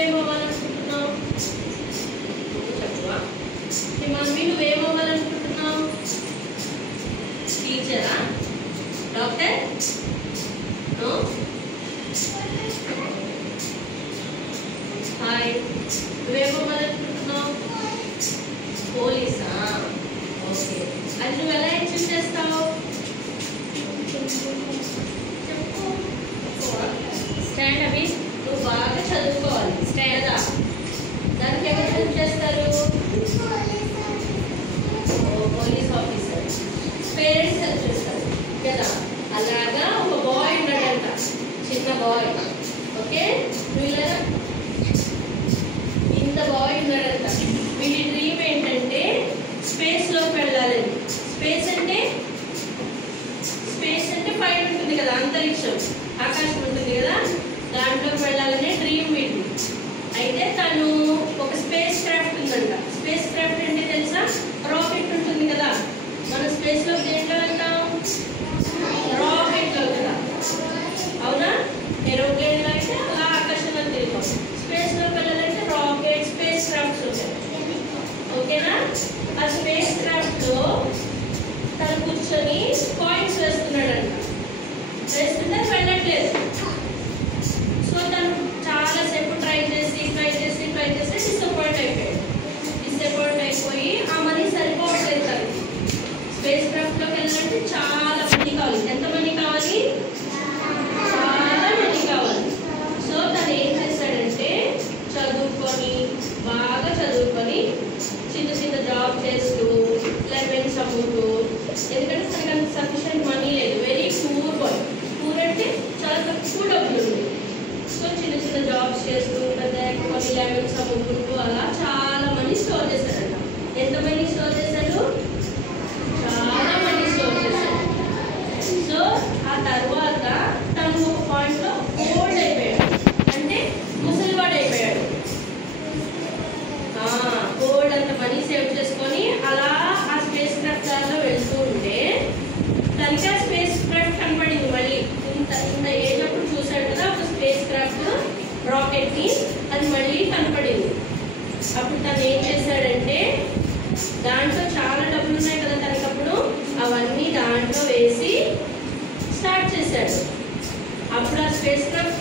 నువ్వేమవ్వాలనుకుంటున్నావు? చెప్పవా? హిమాన్వి నువ్వేమవ్వాలనుకుంటున్నావు? టీచరా? Doctor? No? Hi, నువ్వేమవ్వాలనుకుంటున్నావు? పోలీసా? Okay, అది నువ్వు ఎలా అచీవ్ చేస్తావు? స్టాండ్ అవి నువ్వు బాగా చదువుకోవాలి. స్టాండ్ దా దానికి ఎవరు హెల్ప్ చేస్తారు? పోలీస్ ఆఫీసర్, పేరెంట్స్ హెల్ప్ చేస్తారు కదా. అలాగా ఒక బాయ్ ఉన్నాడంట, చిన్న బాయ్. ఓకే, వీళ్ళ ఇంత బాయ్ ఉన్నాడంట. వీడి డ్రీమ్ ఏంటంటే స్పేస్లోకి వెళ్ళాలని. స్పేస్ అంటే పైన ఉంటుంది కదా, అంతరిక్షం, ఆకాశం ఉంటుంది కదా, దాంట్లోకి వెళ్ళాలనే డ్రీమ్ వీడి. అయితే తను ఒక స్పేస్ క్రాఫ్ట్ ఉందంట. స్పేస్ క్రాఫ్ట్ అంటే తెలుసా? రాకెట్ ఉంటుంది కదా, మన స్పేస్లో దేంట్లో వెళ్తాం? రాకెట్లో కదా, అవునా? ఏరోప్లేన్లో అయితే అలా ఆకాశంలో తిరుగుతాం. స్పేస్లోకి వెళ్ళాలంటే రాకెట్, స్పేస్ క్రాఫ్ట్స్ ఉంటాయి. ఓకేనా? ఆ స్పేస్ క్రాఫ్ట్లో తను కూర్చొని కాయిన్స్ వేస్తున్నాడంట. వేస్తుంటే వెళ్ళట్లేదు. సో తను చాలాసేపు ట్రై చేసి డిసప్పాయింట్ అయిపోయి ఆ మనీ సరిపోవట్లేదు తనకి. స్పేస్ క్రాఫ్ట్లోకి వెళ్ళాలంటే చాలా మనీ కావాలి. ఎంత మనీ కావాలి? చాలా మనీ కావాలి. సో తను ఏం చేశాడంటే బాగా చదువుకొని చిన్న జాబ్ చేస్తూ లెమన్స్ అమ్ముతూ, ఎందుకంటే తనకు అంత సఫిషియెంట్ మనీ లేదు. Very poor bye. పూర్ అంటే చాలా తక్కువ డబ్బులు ఉంది. సో చిన్న జాబ్స్ చేస్తూ కొన్ని లెమన్స్ అమ్ముకుంటూ అలా చాలా మనీ స్టోర్ చేశాడంట. ఎంత మనీ స్టోర్ చేశాడు? చాలా మనీ స్టోర్ చేశాడు. సో ఆ తర్వాత తను ఒక పాయింట్లో ఓల్డ్ అయిపోయాడు, అంటే ముసలివాడు అయిపోయాడు. ఓల్డ్ అంత మనీ సేవ్ చేసుకొని అలా ఆ స్పేస్ క్రాఫ్ట్ దారిలో వెళ్తూ ఉంటే తనకి ఆ స్పేస్ క్రాఫ్ట్ కనపడింది. మళ్ళీ ఇంత ఏజ్ అప్పుడు చూశాడు కదా ఒక స్పేస్ క్రాఫ్ట్ రాకెట్ని, అది మళ్ళీ కనపడింది. అప్పుడు తను ఏం చేశాడంటే దాంట్లో చాలా డబ్బులు ఉన్నాయి కదా తనకప్పుడు, అవన్నీ దాంట్లో వేసి స్టార్ట్ చేశాడు. అప్పుడు ఆ స్పేస్ క్రాఫ్ట్